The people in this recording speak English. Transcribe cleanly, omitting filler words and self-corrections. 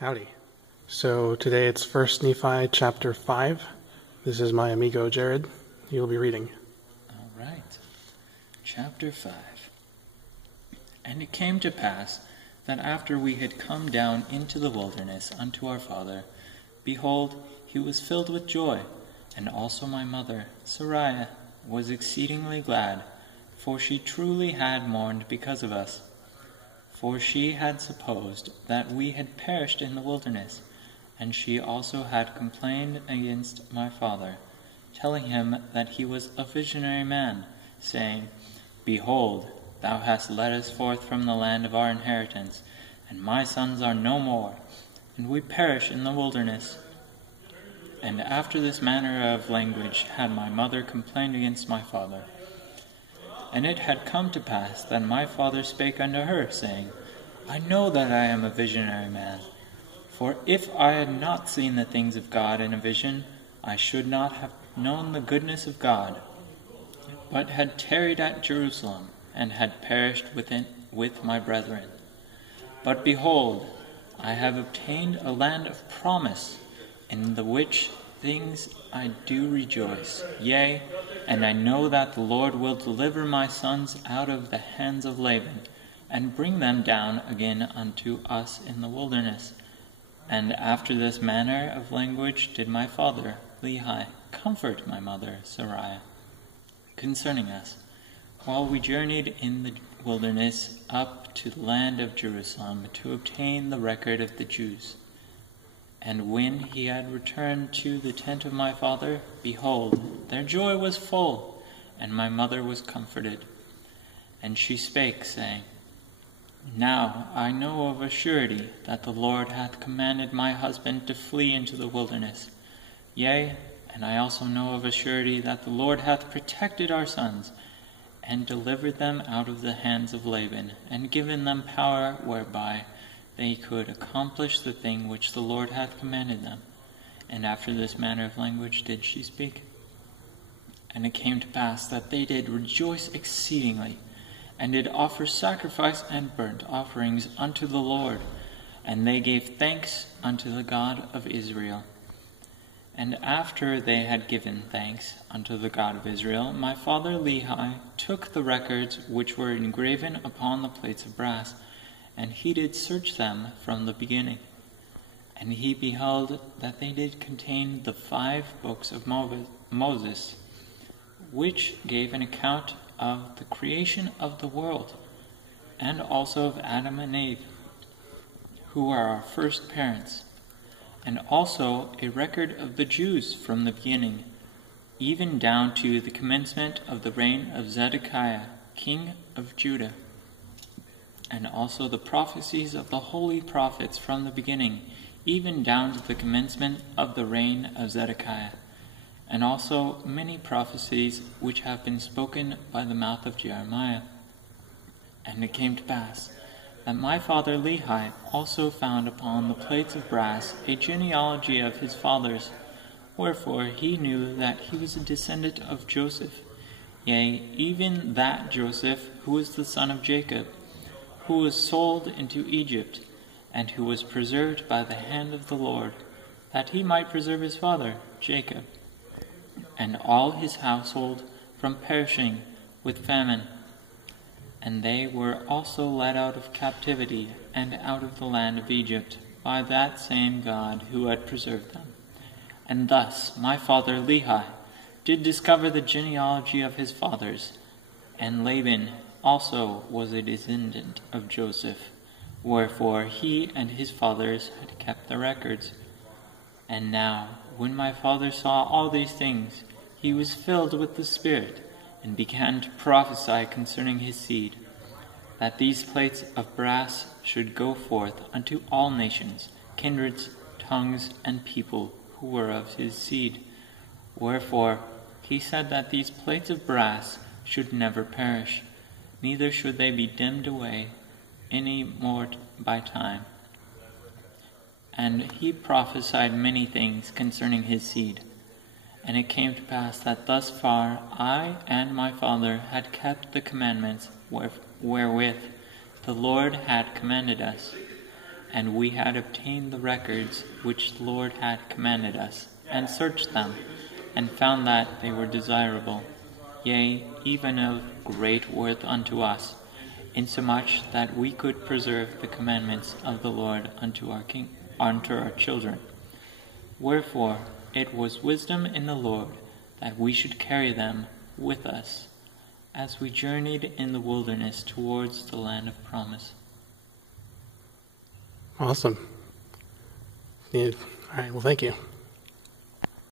Howdy. So today it's 1 Nephi chapter 5. This is my amigo Jared. He will be reading. All right. Chapter 5. And it came to pass that after we had come down into the wilderness unto our father, behold, he was filled with joy, and also my mother, Sarai, was exceedingly glad, for she truly had mourned because of us. For she had supposed that we had perished in the wilderness, and she also had complained against my father, telling him that he was a visionary man, saying, Behold, thou hast led us forth from the land of our inheritance, and my sons are no more, and we perish in the wilderness. And after this manner of language had my mother complained against my father. And it had come to pass that my father spake unto her, saying, I know that I am a visionary man. For if I had not seen the things of God in a vision, I should not have known the goodness of God, but had tarried at Jerusalem, and had perished with my brethren. But behold, I have obtained a land of promise, in the which things I do rejoice. Yea, and I know that the Lord will deliver my sons out of the hands of Laban, and bring them down again unto us in the wilderness. And after this manner of language did my father, Lehi, comfort my mother, Sarai, concerning us, while we journeyed in the wilderness up to the land of Jerusalem to obtain the record of the Jews. And when he had returned to the tent of my father, behold, their joy was full, and my mother was comforted. And she spake, saying, Now I know of a surety that the Lord hath commanded my husband to flee into the wilderness. Yea, and I also know of a surety that the Lord hath protected our sons, and delivered them out of the hands of Laban, and given them power whereby they could accomplish the thing which the Lord hath commanded them. And after this manner of language did she speak. And it came to pass that they did rejoice exceedingly, and did offer sacrifice and burnt offerings unto the Lord, and they gave thanks unto the God of Israel. And after they had given thanks unto the God of Israel, my father Lehi took the records which were engraven upon the plates of brass, and he did search them from the beginning. And he beheld that they did contain the 5 books of Moses, which gave an account of the creation of the world, and also of Adam and Eve, who are our first parents, and also a record of the Jews from the beginning, even down to the commencement of the reign of Zedekiah, king of Judah, and also the prophecies of the holy prophets from the beginning, even down to the commencement of the reign of Zedekiah, and also many prophecies which have been spoken by the mouth of Jeremiah. And it came to pass that my father Lehi also found upon the plates of brass a genealogy of his fathers, wherefore he knew that he was a descendant of Joseph, yea, even that Joseph who was the son of Jacob, who was sold into Egypt, and who was preserved by the hand of the Lord, that he might preserve his father, Jacob, and all his household from perishing with famine. And they were also led out of captivity and out of the land of Egypt by that same God who had preserved them. And thus my father Lehi did discover the genealogy of his fathers, and Laban also was a descendant of Joseph, wherefore he and his fathers had kept the records. And now, when my father saw all these things, he was filled with the Spirit, and began to prophesy concerning his seed, that these plates of brass should go forth unto all nations, kindreds, tongues, and people who were of his seed. Wherefore he said that these plates of brass should never perish, neither should they be dimmed away any more by time. And he prophesied many things concerning his seed. And it came to pass that thus far I and my father had kept the commandments wherewith the Lord had commanded us. And we had obtained the records which the Lord had commanded us, and searched them, and found that they were desirable, yea, even of great worth unto us, insomuch that we could preserve the commandments of the Lord unto our children. Wherefore it was wisdom in the Lord that we should carry them with us, as we journeyed in the wilderness towards the land of promise. Awesome. Yeah. All right, well, thank you.